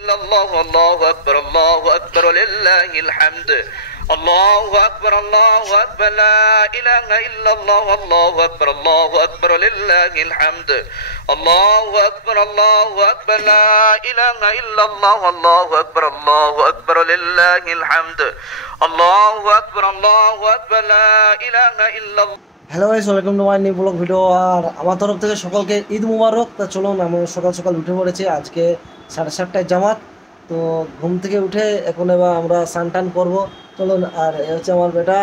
الله الله أكبر الله أكبر ولله الحمد الله أكبر لا إله إلا الله الله أكبر لله الحمد الله أكبر لا إله إلا الله الله أكبر لله الحمد الله أكبر لا إله إلا الله। Hello guys, welcome to my new vlog video. আর আমার তরফ থেকে সকলকে ঈদ মুবারক। তা চলুন, আমি সকাল সকাল উঠে পড়েছি। আজকে 7:30টায় জামাত। তো ঘুম থেকে উঠে এখন এবার আমরা স্নান টান করবো। চলুন, আর এ হচ্ছে আমার বেটা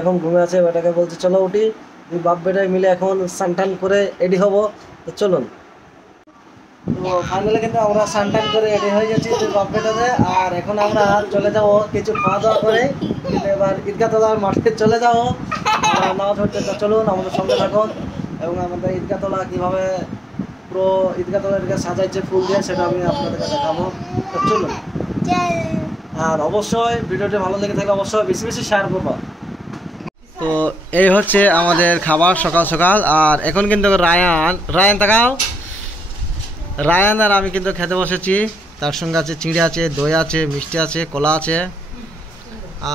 এখন ঘুমে আছে। বেটাকে বলছে চলো উঠি, দুই বাপ বেটাই মিলে এখন স্নান টান করে রেডি হবো। তো চলুন, তো ফাইনালি কিন্তু আমরা স্নান টান করে রেডি হয়ে গেছি দুই বাপ বেটাতে। আর এখন আমরা চলে যাবো কিছু খাওয়া দাওয়া করে, কিন্তু এবার ঈদগাহ তলার মাঠে চলে যাবো নামাজ পড়তে। তো চলুন, আমাদের সঙ্গে থাকুন এবং আমাদের ঈদগাহ তলা কীভাবে পুরো ঈদগাহ তলাকে সাজাইছে ফুল দিয়ে, সেটা আমি আপনাদেরকে দেখাবো। তো চলুন, আর অবশ্যই ভিডিওটি ভালো লেগে থাকলে অবশ্যই বেশি বেশি শেয়ার করবো। তো এই হচ্ছে আমাদের খাবার সকাল সকাল। আর এখন কিন্তু রায়ান তাকাও, রায়ান আর আমি কিন্তু খেতে বসেছি। তার সঙ্গে আছে চিড়ে আছে, দই আছে, মিষ্টি আছে, কলা আছে,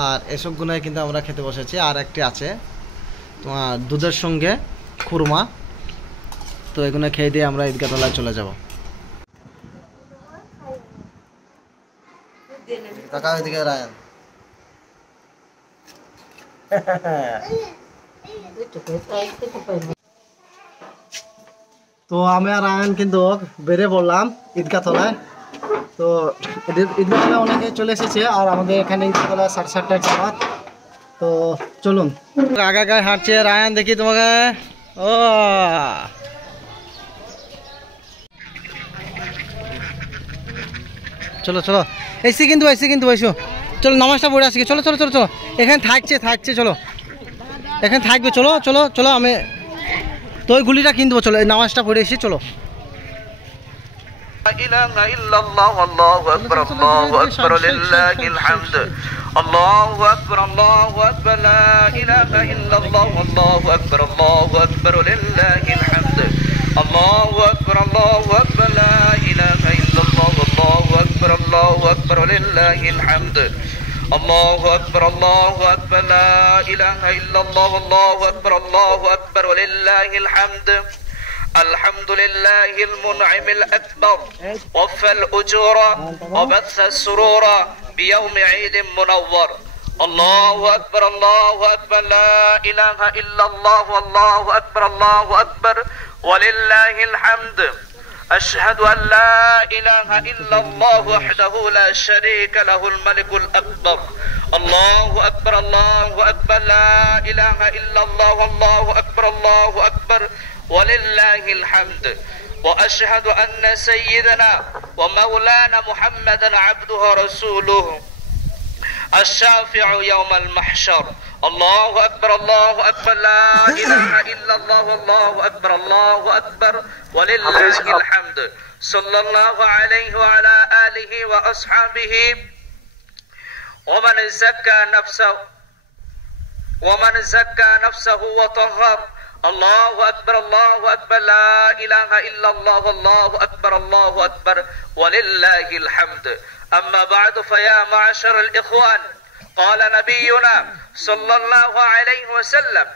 আর এসবগুলোই কিন্তু আমরা খেতে বসেছি। আর একটি আছে তোমার দুধের সঙ্গে খুরমা। তো এগুলো খেয়ে দিয়ে আমরা ঈদগাহ তলায় চলে যাব। তাকাও এদিকে রায়ান। তো আমি আর রায়ান কিন্তু বেরিয়ে পড়লাম ঈদগাহ তলায়। তো ঈদগাহ তলায় অনেকে চলে এসেছে, আর আমাদের এখানে ঈদগাহ তলায় 7:30টায় জামাত। তো চলুন, আগে আগে হাঁটছে রায়ান, দেখি তোমাকে। ও চলো চলো, এসে কিন্তু এসো। চলো নামাজটা পড়ে আসি। চলো চলো চলো চলো, এখানে থাকছে চলো, এখানে থাকবে। চলো চলো চলো, আমি তো ওই গুলিটা কিনবো। চলো, এই নামাজটা পড়ে এসি। চলো। لا إله إلا الله الله أكبر لله الحمد الله أكبر لا إله إلا الله الله أكبر لله الحمد الله أكبر لا إله إلا الله الله أكبر لله الحمد الله أكبر لا إله إلا الله الله أكبر لله الحمد الحمد لله المنعم الأكبر وفى الأجور وبث السرور بيوم عيد منور الله أكبر لا إله إلا الله الله أكبر ولله الحمد أشهد أن لا إله إلا الله وحده لا شريك له الملك الأكبر الله أكبر لا إله إلا الله الله أكبر ولله الحمد وأشهد أن سيدنا ومولانا محمدا عبده ورسوله الشافع يوم المحشر الله أكبر لا إله إلا الله الله أكبر ولله الحمد صلى الله عليه وعلى آله وأصحابه ومن زكى نفسه وطهر الله أكبر لا إله إلا الله الله أكبر ولله الحمد أما بعد فيا معشر الإخوان قال نبينا صلى الله عليه وسلم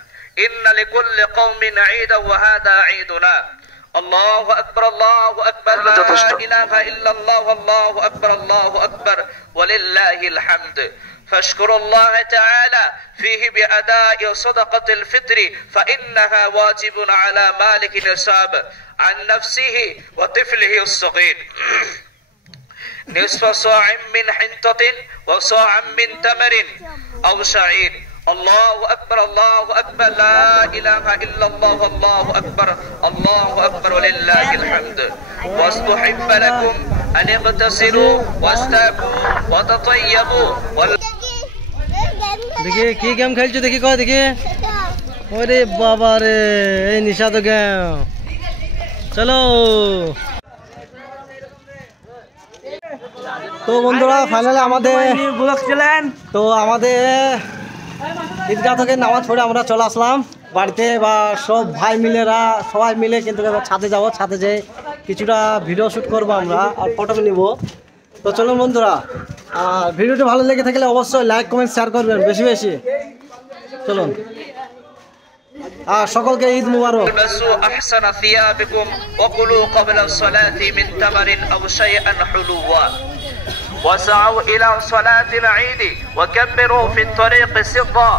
إن لكل قوم عيدا وهذا عيدنا الله أكبر لا إله إلا الله الله أكبر ولله الحمد فاشكروا الله تعالى فيه بأداء صدقة الفطر فإنها واجب على مالك نصاب عن نفسه وطفله الصغير نصف صاع من حنطة وصاع من تمر أو شعير الله أكبر لا إله إلا الله الله أكبر ولله الحمد واستحب لكم أن اغتسلوا واستاكوا وتطيبوا দেখি কি গেম খেলছো, দেখি কয় দেখি। ওরে বাবা রে, এই নিশা তো গেম। চলো। তো বন্ধুরা ফাইনালি আমাদের ঈদগাহ থেকে নামাজ পড়ে আমরা চলে আসলাম বাড়িতে। বা সব ভাই মিলেরা সবাই মিলে কিন্তু ছাদে যাবো, ছাদে যেয়ে কিছুটা ভিডিও শ্যুট করবো আমরা, আর ফটো নিব। তো চলুন বন্ধুরা, ভিডিওটি ভালো লেগে থাকলে অবশ্যই লাইক কমেন্ট শেয়ার করবেন বেশি বেশি। চলুন, সকলকে ঈদ মুবারক। البسوا أحسن ثيابكم وكلوا قبل الصلاة من تمر أو شيئا حلوا وسعوا إلى صلاة العيد وكبروا في الطريق سرا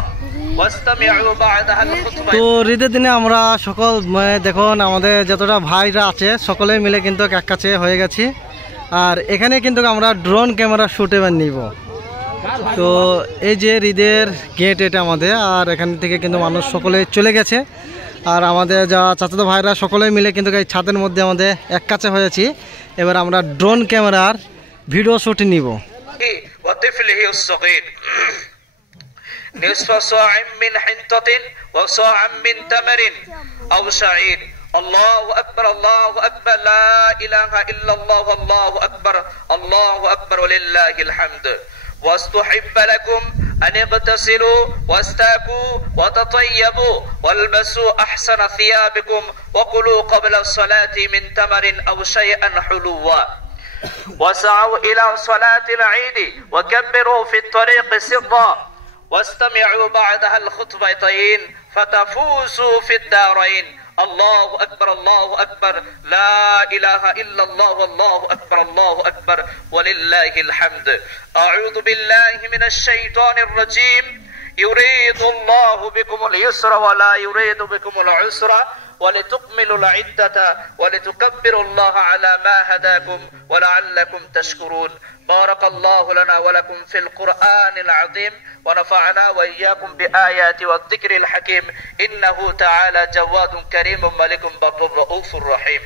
واستمعوا بعدها الخطبة। তো ঈদের দিনে আমরা সকল দেখুন আমাদের যতটা ভাইরা আছে সকলে মিলে কিন্তু এক কাছে হয়ে গেছি। আর এখানে কিন্তু আমরা ড্রোন ক্যামেরা শুট এবার নিব। তো এই যে ঈদের গেট এটা আমাদের, আর এখান থেকে কিন্তু মানুষ সকলে চলে গেছে। আর আমাদের যা চাচাতো ভাইরা সকলে মিলে কিন্তু এই ছাদের মধ্যে আমাদের এক কাছে হয়েছি। এবার আমরা ড্রোন ক্যামেরার ভিডিও শুট নিব। وطفله الصغير نصف صاع من حنطة وصاع من تمر أو شعير الله أكبر الله أكبر لا إله إلا الله الله أكبر الله أكبر ولله الحمد واستحب لكم أن اغتسلوا واستاكوا وتطيبوا والبسوا أحسن ثيابكم وكلوا قبل الصلاة من تمر أو شيئا حلوا وسعوا إلى صلاة العيد وكبروا في الطريق سرا واستمعوا بعدها الخطبتين فتفوزوا في الدارين الله أكبر الله أكبر لا إله إلا الله الله أكبر الله أكبر ولله الحمد أعوذ بالله من الشيطان الرجيم يريد الله بكم اليسر ولا يريد بكم العسر ولتكملوا العدة ولتكبروا الله على ما هداكم ولعلكم تشكرون بارك الله لنا ولكم في القرآن العظيم ونفعنا وإياكم بآيات والذكر الحكيم إنه تعالى جواد كريم ملك بر رؤوف رحيم